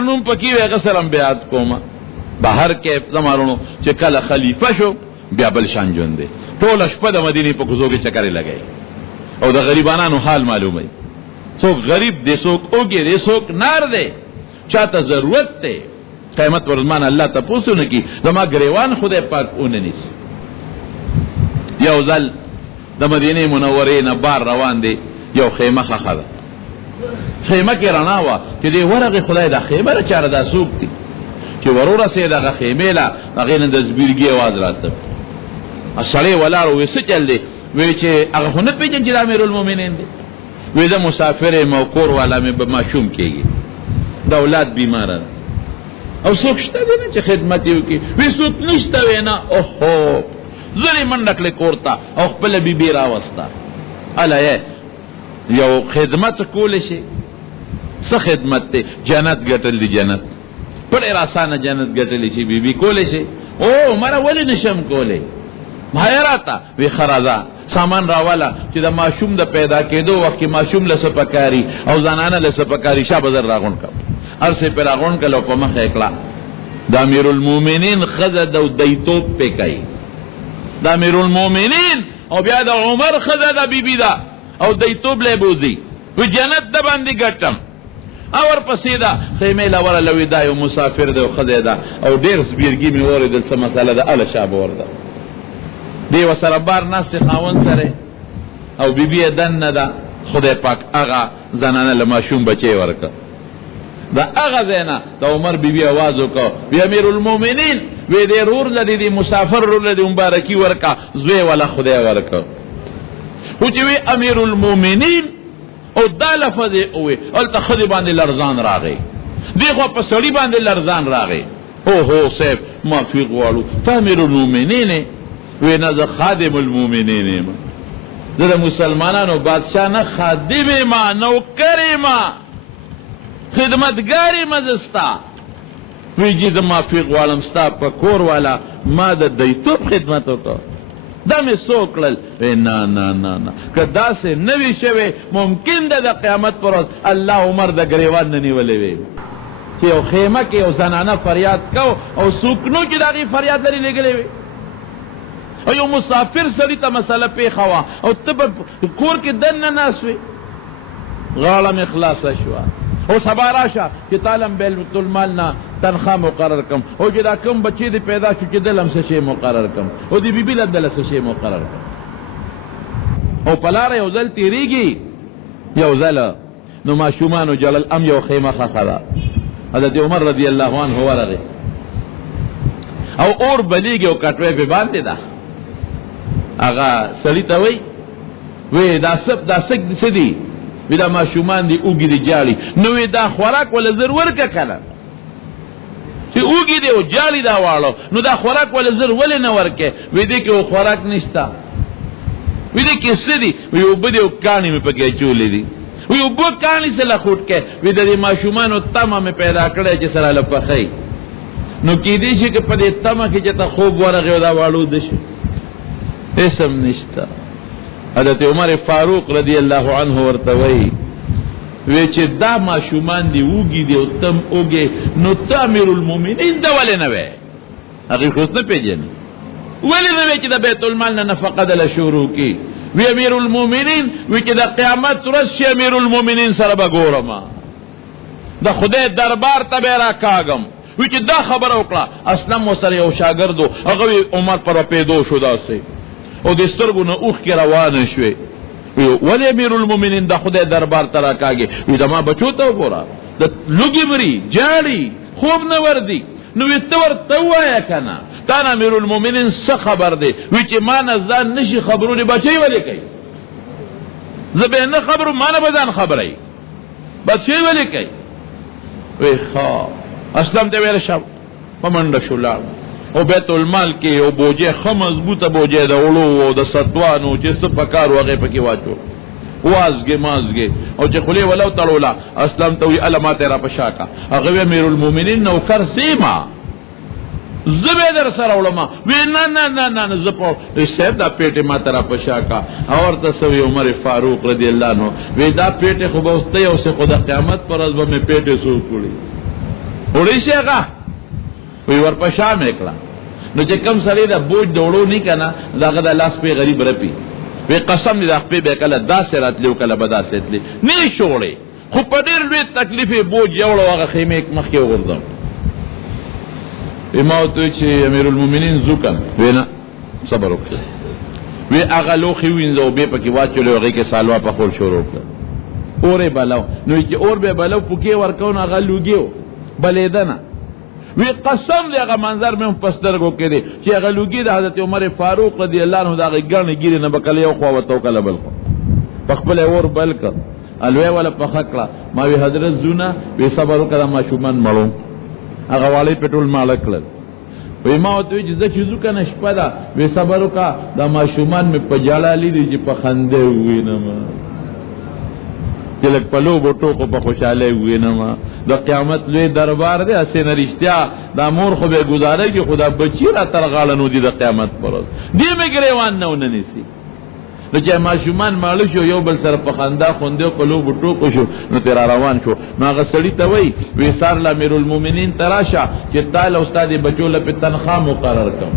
نوم پکی وی غسرم بیعت کوما بهر کې زمارونو چې کله خلیفہ شو بیا بل شان ژوند دی ټول شپه د مدینه په کوزو کې چکرې لګای او د غریبانو حال معلومه څوک غریب دی څوک اوګي دی څوک نار دی چاته ضرورت دی قیامت ورځ الله تاسو نه کی زما غریوان خدای پاک اون نیس یو ځل د مدینه منورې نه بار روان دی یو خیمه خخه خیمه کې رڼا وا چې دی ورغه خدای د خیمه چاره دا سوق دی چې ورور سي دغه خیمه لا هغه نه د زبیرګي आवाज راته اصلي ولا وسه چل دی وی چې هغه نه پیژن چې د امیر المؤمنین دی وی د مسافر موقور والا مې به ماشوم کېږي د اولاد بیمار او څوک شته دی نه چې خدمت یو کې وی څوک نشته وینا اوهو زری منډکله کوړتا او خپل بیبي راوستا الایه یو خدمت کول شي څه خدمت ته جنت ګټل دی جنت پر آسانه جنت ګټل شي بیبي کول شي او مره ولې نشم کولې مهاراتا وی خرازا سامان راوالا چې د ماشوم د پیدا کېدو وخت کې ماشوم له سپکاري او زنانه له سپکاري شابه زر راغون کا ارسه پر راغون کلو په مخ اکلا د امیر المؤمنین خزه د دیتوب په کوي د امیر المؤمنین او بیا د عمر خزه د بیبي دا او دیتوب له بوزي و جنت د باندې ګټم اور پسې دا خیمه لور لوي دا یو مسافر دی خزه دا او ډیر سپیرګي می وره د څه مساله د ال شابه ورده دی وسره بار ناس خاون سره او بیبي دن دا خدای پاک هغه زنانه لماشوم بچي ورکا دا هغه زینا د عمر بیبي आवाज وکړ وی امیر المؤمنین وی دی رور لدی دی مسافر رور لدی مبارکی ورکا زوی ولا خدای ورکا خو چې وی امیر المؤمنین او دا لفظ اوه ال تخدی باندې لرزان راغی دی خو په سړی باندې لرزان راغی او هو سیف موافق والو امیر المؤمنین وی نه خادم المؤمنین زه مسلمانانو بادشاہ نه خادم ما نوکر ما خدمتګاری مزستا وی جی د موافق والم ستا په کور والا ما د دیتوب خدمت وکړه دا مې سوکړل نه نه نه نه که داسې نوي شوی ممکن ده د قیامت پر ورځ الله عمر د ګریوان نه نیولی وی چې یو خیمه کې یو زنانه فریاد کو او سوکنو چې د هغې فریاد لرې لېږلی وی او یو مسافر سړي ته مسله پیښه وه او ته به کور کې دننه ناست وې غاړه مې خلاصه شوه او سبا راشه چې تالم بیت المال نه تنخواه مقرر کم او چې دا کوم بچی دی پیدا شو چې دلم څه شی مقرر کم او دی بیبي له دله څه شی مقرر کم او په لاره یو ځل تېرېږي یو ځله نو ماشومانو جلل ام یو خیمه خښه ده حضرت عمر رضی الله عنه ورغی او اور بلیږي او کټوی پې باندې ده هغه سړي ته وی دا څه دي وی دا ماشومان دی اوږي دی جاړي نو وی دا خوراک ولا زر ورکه کنه چې اوږي دی او جاړي دا واړو نو دا خوراک ولا زر ولې نه ورکه وی دې کې خوراک نشتا وی دې کې څه دي وی اوبه دی او کاڼي مې پکې چولې دي وی اوبه کاڼي سره خوټ کې وی د ماشومانو تمه مې پیدا کړی چې سره لپخی نو کې دې چې په دې تمه کې چې ته خوب ورغې دا واړو د شي اسم نشتا حضرت عمر فاروق رضی الله عنه ورته وی چې دا ماشومان دی اوږي دی او تم اوږې نو ته امیر المؤمنین دا ولې نه وی هغې خو نه پېژني ولې نه وی چې د بیت المال نه نفقه دله شروع کړي وی امیر المؤمنین وی چې د قیامت ورځ شي امیر المؤمنین سره به ګورم د خدای دربار ته به راکاږم وی چې دا خبره وکړه اسلم ورسره یو شاګرد و هغه وی عمر پر پیدو شو داسې او د سترګو نه اوښکې روانه شوې ولې امیر المؤمنین د خدای دربار ته راکاږي وی د ما بچو ته وګوره د لوګي مري جاړي خوب نه وردي نو وی ته ورته ووایه که نه تا نه امیر المؤمنین څه خبر دی وی چې ما نه ځان نشي خبرونې بچی ولې کوي زه به نه خبرو ما نه به ځان خبروي بچی ولې کوي وی ښه اسلم ته ویله شه په منډه شو لاړ او بیت المال کې او بوجه ښه مضبوطه بوجه د وړو او د ستوانو چې څه پکار و هغې پکې واچو وازګې مازګې او چې خولې ولو تړوله اسلم ته وي اله ما ته یې را په شا که هغه وی امیر المؤمنین نوکر سیما زه به در سره وړم وی نه نه نه نه زه په صاحب دا پیټې ما ته را په شا که او ورته څه وی عمر فاروق رضی الله عنه وی دا پیټې خو به اوس ته یو څه خو د قیامت پر ورځ به مې پیټې څوک وړي وړي شي هغه وی ورپشا مې کړه نو چې کم سړی دا بوج دوړو نه کنه داغه د لاس په غریب رپی وی قسم دې د خپل به کله داسې راتلی او کله به داسې تلی نه شوړي خو په ډېر لوی تکلیف بوج یوړو هغه خیمه مخکې وګرځم امام ته چې امیر المؤمنین زکم وینا صبر وکړه وی هغه لوخي وینځو به پکې واچولې هغه کې سالوا په خور شروع کړ اورې بلاو نو چې اور به بلاو پکې ورکون هغه لوګیو بلیدنه وی قسم دې هغه منظر مې پسترګو کې دي چې هغه لوګي د حضرت عمر فاروق رضی الله عنه دا غړنې ګیره نه بکلی یو خو وته کله بل په خپل اور بل کړ الوی ولا په خکړه ما وی حضرت زونه وی صبر وکړه ما شومان مړو هغه والی پټرول مال کړل وی ما ته چې زه چیزو کنه شپه دا وی صبر وکړه دا ما شومان مې په جاله لیدي چې په خنده وینم چې لک په لو بوټو کو په خوشاله وینم د قیامت لوی دربار دی اسې نرشتیا دا مور خو به گزاره کی خدا بچی را تر غاړه نو دی د قیامت پر دی مې ګریوان نه وننسی نو چې ماشومان مالو شو یو بل سره په خندا خوندې په لو بوټو کو شو نو تیر روان شو نو هغه سړی ته وای وی سار ل امیر المؤمنین تراشه چې تعالی استاد بچو له په تنخواه مقرر کړ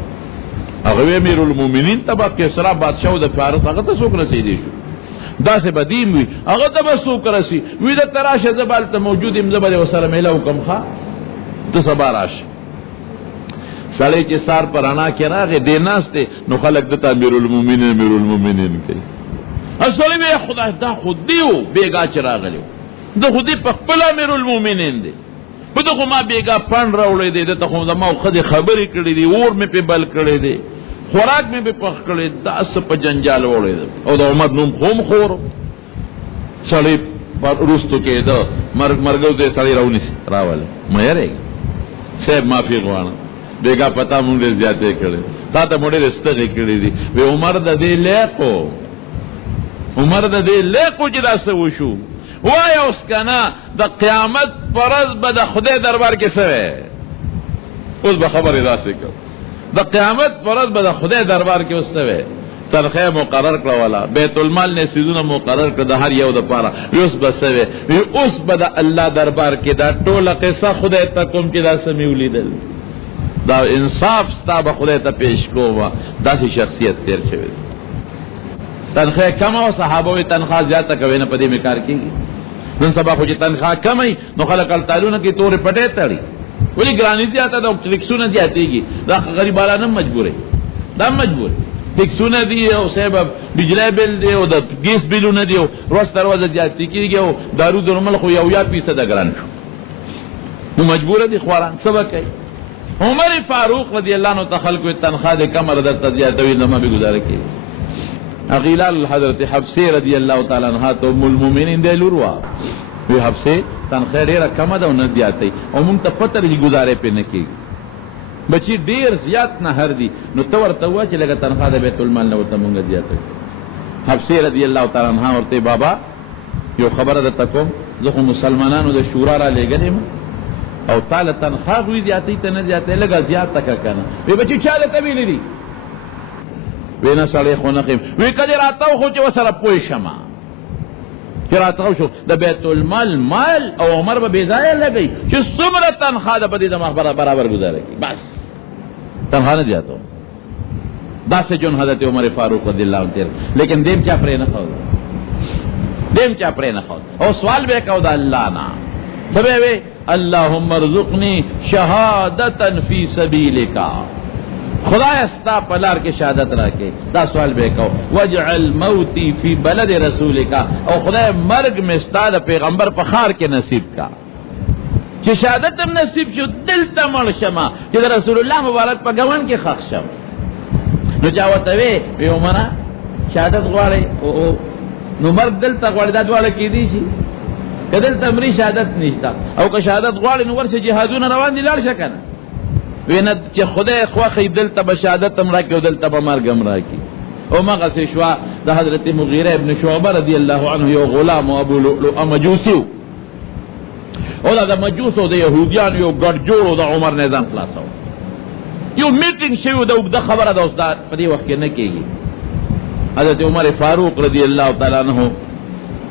هغه امیر المؤمنین تبع کسرا بادشاہ د فارس هغه ته څوک رسیدي شو دا سے بدیم وی هغه ته بسو کرسی وی د تراشه زبال ته موجود ام زبر وسره ملو کم ښا ته سباراش سړی چې سار پرانا کې راغې دیناسته نو خلق د امیر المؤمنین کوي اصل وی خدای دا خود دیو بیگا چراغلیو د خودی په خپل امیر المؤمنین دی په دغه ما بیگا پاند راولې دی ته خو ما خدای خبرې کړې دی اور مې په بل کړې دی خوراک میں بھی پخ کړي داس په جنجال وړي او د عمر نوم خوم خور سړی پر رستو کې دا مرګو دې سړی راونی راول مې یې سه معافي غواړم بیگا پتا مونږ دې زیاتې کړي تا ته مونږ دې ستګې کړي دي وی عمر د دې لیکو چې دا څه وشو وای اوس کنه د قیامت پرز به د خدای دربار کې سره اوس به خبره راسي کړ د قیامت پرد به د خدای دربار کې اوسوي ترخه مقرر کړه والا بیت المال نه سيزونه مقرر کړه د هر یو د پاره اوس بسوي اوس به د الله دربار کې دا ټوله قصه خدای ته کوم چې دا سميولیدل دا انصاف ستا به خدای ته پیش کوه داسې شخصیت تیر شوی تنخواه کم او صحابه تنخواه زیاده کوي نه پدې میکار کیږي نن سبا خو چې تنخواه کمای نو خلک التالونه کې تورې پټې تړي ولی گرانی زیاده دا ټیکسونه زیاتېږي دا غریبانه نه مجبورې دا مجبور ټیکسونه دي او سبب بجلی بل دی او د ګیس بلونه دی او روز دروازه زیاتې کیږي او دارو درمل خو یو یا پیسه د ګران شو نو مجبور دي خواران سبا کوي عمر فاروق رضی الله عنه تخلق تنخواه د کمر د تزیاتوي لمه به گزاره کوي اغیلال حضرت حفصه رضی الله تعالی عنها تو ام المؤمنین دی لوروا وی حفصه تنخواه ډیره کم ده او نه زیاتې او مونږ ته پته لري گزاره پې نه کېږي بچی ډیر زیات نه هر دي نو ته ورته ووایه چې لږه تنخواه د بیت المال نه ورته مونږ زیاته حفصه رضی الله تعالی عنها ورته بابا یو خبره درته کوم زه خو مسلمانانو د شورا را لېږلی یم او تعالی تنخواه وی زیاتې ته نه زیاتې لږه زیاته که که نه وی بچي چا درته ویلي دي وی نه سړی خو نه خیم وی که دې راته خو چې ورسره پوه شمه چې راته شو د بیت المال مال او عمر به بېځایه لګوي چې څومره تنخواه ده په دې دماغ برابر گزاره کړي بس تنخواه نه زیاتو داسې جون حضرت عمر فاروق رضی الله عنه تیر لیکن دیم چا پرې نه خود او سوال به کو د الله نه سبه وی اللهم ارزقني شهادتا فی سبیلک خدای استا پلار کے شہادت راکے دا سوال بے کو وجعل موتی فی بلد رسولک او خدای مرگ میں استاد پیغمبر پخار کے نصیب کا چې شهادت هم نصیب شو دل ته مړ شمه چې رسول الله مبارک په ګوان کې خښ شم نو چا وته وی عمره شهادت غواړي او نو مرګ دل ته غواړي دا دواړه کې دي شي کدل تمری شهادت نشتا او که شهادت غواړي نو ورشه جهادونه روان دي لاړ شکنه وینه چې خدای خواخې دلته به شهادت هم راکړي او دلته به مرګ هم راکړي او مغسې شوه د حضرت مغیره ابن شعبه رضی الله عنه یو غلام او ابو لؤلؤ مجوسي او دا د مجوسو د یهودیانو یو ګډ جوړ د عمر نظام خلاصو یو میټینګ شوی د اوږده خبره ده اوس دا په دې وخت کې نه کېږي حضرت عمر فاروق رضی الله تعالی عنه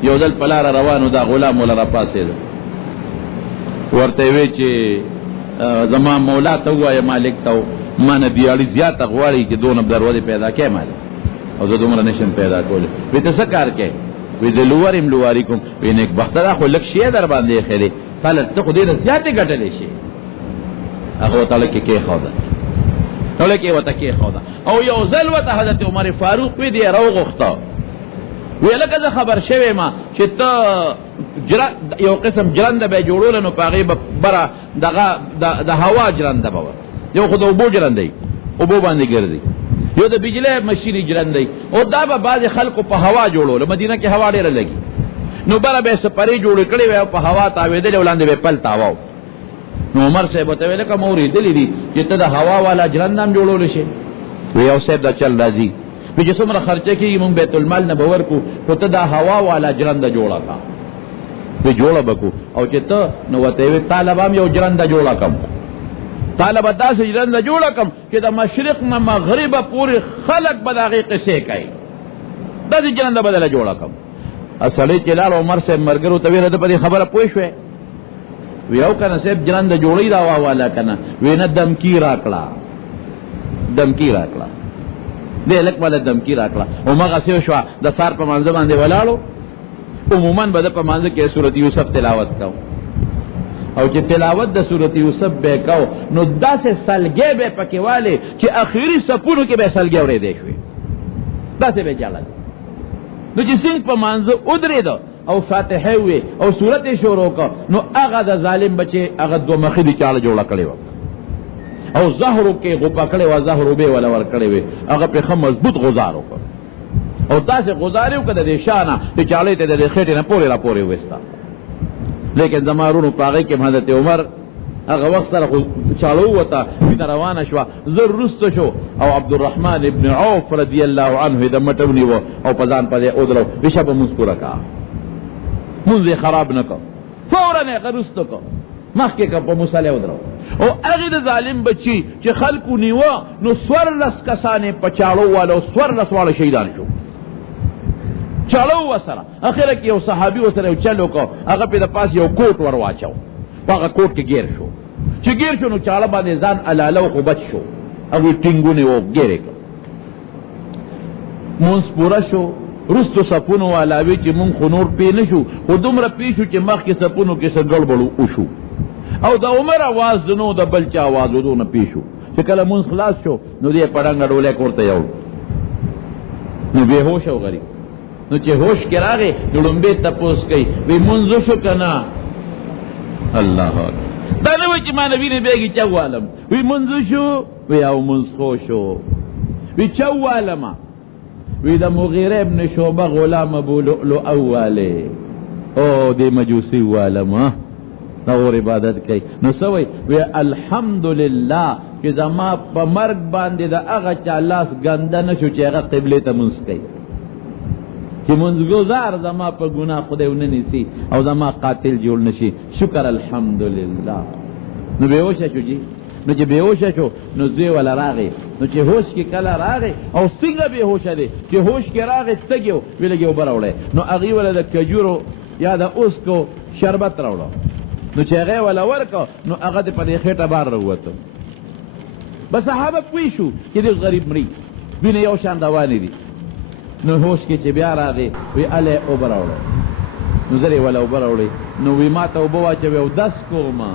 یو ځل په لاره روانو دا غلام ولره پاسېده ورته وی چې زما مولا ته ووایه مالک ته ما نه دیاړي زیاته غواړي چې دونه دروازې پیدا کړې مالک او زه دومره نشم پیدا کولی. وی ته څه کار کوې؟ وی زه لواریم لواري کوم. وی نیک بخته دا خو لږ شی در باندې ایښی دی خلک ته خو دې نه زیاتې ګټلی شي. هغه ورته لکې کېښوده نو لکې ورته کېښوده او یو ځل ورته حضرت عمر فاروق وی دی راوغوښته وی لکه زه خبر شوی ما چې ته یو قسم جرنده به یې جوړوله نو په هغې به بره دغه د هوا جرنده به وه یو خو د اوبو جرنده وي اوبو باندې ګرځي یو د بجلی مشینې جرنده وي او دا به بعضې خلکو په هوا جوړولو مدینه کې هوا ډېره لګي نو بره به یې سپرې جوړې کړې وې او په هوا تاوېدلې او لاندې به یې پل تاواو. نو عمر صاحب ورته ویل که ما اورېدلي دي چې ته د هوا والا جرنده هم جوړولی شي. وی یو صاحب دا چل راځي وی چې څومره خرچه کېږي مونږ بیت المال نه به ورکو خو ته دا هوا والا جرنده جوړه کا. وی جوړه به کو او چې ته نو ورته یې وی طالب هم یو جرنده جوړه کم طالب داسې جرنده جوړه کم چې د مشرق نه مغربه پورې خلک به د هغې قصې کوي داسې جرنده به دله جوړه کم. سړی چې لاړ عمر صاحب ملګرو ته ویله ته په دې خبره پوه شوې؟ وی او که نه صاحب جرنده جوړی دا واواله که نه وی نه دمکي راکړه دمکي راکړه دې لږ ماله دمکي راکړه همغسې وشوه د سار په مانځه باندې ولاړو عموما به ده په مانځه کې صورت یوسف تلاوت کو او چې تلاوت د صورت یوسف به کو نو داسې سلګۍ به پکې والې چې اخري صفونو کې به سلګۍ اورېدی شوې داسې به جړل نو چې څنګه په مانځه ودرېده او فاتحه وی او صورت شروع کا نو هغه د ظالم بچي هغه دوه مخې دي چاله جوړه کړې و او زهرو کې غوپا کړې و زهرو به ولا ور کړې وي هغه په خم مضبوط غزار وکړ او تاسو غزاریو کده د شانه چې چاله ته د خېټې نه پورې را پورې وستا لیکن زمارونو پاغه کې حضرت عمر هغه وخت سره چالو وتا د روانه شو زر رست شو او عبدالرحمن ابن عوف رضی الله عنه د مټونی و او پزان پدې اودرو بشب مسکورا کا منځ خراب نکو فورا نه غرستو کو مخکې کا په مصالح ودرو او هغه د ظالم بچی چې خلکو نیو نو سورلس کسانې پچاړو والو سورلس والو شهیدان شو چالو وسره اخر کې یو صحابي وسره چلو کو هغه په د پاس یو کوټ ور واچو هغه کوټ کې گیر شو چې گیر شو نو چاله باندې ځان علالو خو بچ شو هغه ټینګونه و ګیره مونږ پورا شو رستو سپونو علاوه چې مونږ خنور پی نشو خو دومره پی شو چې مخ کې سپونو کې څه ګړبړو وشو او د عمر आवाज نو د بل چا आवाज ودونه پی شو چې کله مونږ خلاص شو نو دې پړنګ ډولې کوړته یو نو به هوش او غریب نو چې هوش کې راغی نو لومبه تپوس کوي وی مونږ شو کنه الله دا نه وای چې ما نبی نه بیګی چوالم وی مونږ شو وی او مونږ خو شو وی چوالم وی دا مغیره ابن شعبه غلام ابو لؤلؤ اوله او دی مجوسی والم دا اور عبادت کوي نو سوي وی الحمدلله چې زما په مرګ باندې دا هغه چا لاس ګنده نشو چې هغه قبله ته مونږ کوي چې منځګزار زما په ګناه خدای ونه نیسي او زما قاتل جوړ نشي شکر الحمدلله نو بیهوشه شو جی نو چې بیهوشه شو نو زوی ولا راغی نو چې هوش کې کله راغی او څنګه بیهوشه دی چې هوش کې راغی تګیو ویلګي وبره وړي نو هغه ولا د کجورو یا د اوسکو شربت راوړو نو چې هغه ولا ورکو نو هغه په دې خېټه بار وروته بس صحابه پوي شو چې دې غریب مری ویني یو شان روانې دي نو هوش کې چې بیا راغی وی اله وبره وړي نو زری ولا وبره وړي نو وی ماته وبو واچوي او 10 کوما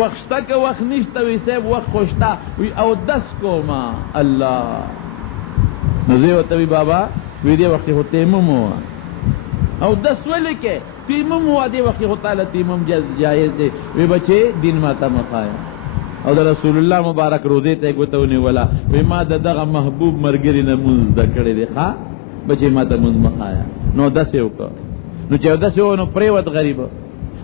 وقت شته که وقت نشته وی صاحب وقت خوشته وی او 10 کوما الله نو زی ورته وی بابا وی دې وخت خو تیمم و او 10 ولې کې تیمم و دې وخت خو تعالی تیمم جایز دی وی بچي دین ماته مخایا او د رسول الله مبارک روزه ته ګوتونی ولا وی ما دغه محبوب مرګری نه مونږ د کړې دی ښا بچي ماته مونږ مخایا نو 10 وکړه نو چې 10 نو پریوت غریب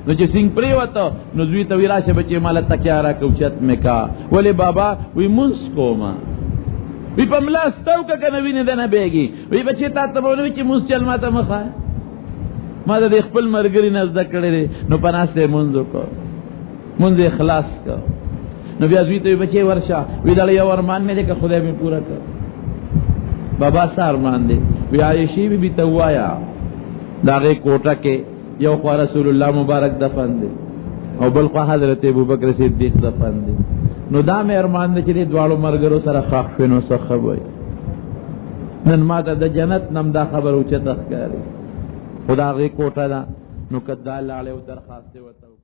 نو چې څنګه پریوته نو دوی ته ویراشه بچي مال تکیا را کوچت میکا ولی بابا وی مونږ کوما وی په ملاستو کنه ویني دنه بیگی وی بچي تا ته وونی چې مونږ چل ماته مخایا ما د خپل مرګری نه زده کړې نو پناسته مونږ کو مونږ اخلاص کو نو بیا دوی ته بچي ورشه وی دل یو ارمان مې دې که خدای مې پورا کړ بابا سار مان دې وی عائشی بی ته وایا داغه کوټه کې یو خو رسول الله مبارک دفن دي او بل خوا حضرت ابوبکر صدیق دفن دی. نو دا مې ارمان دی چې دې دواړو ملګرو سره ښخ شوي نو څه ښه وي. نن ما ته د جنت نم دا خبر اوچته ښکاري، خو د هغې کوټه ده. نو که دا لاړې او درخواست یې ورته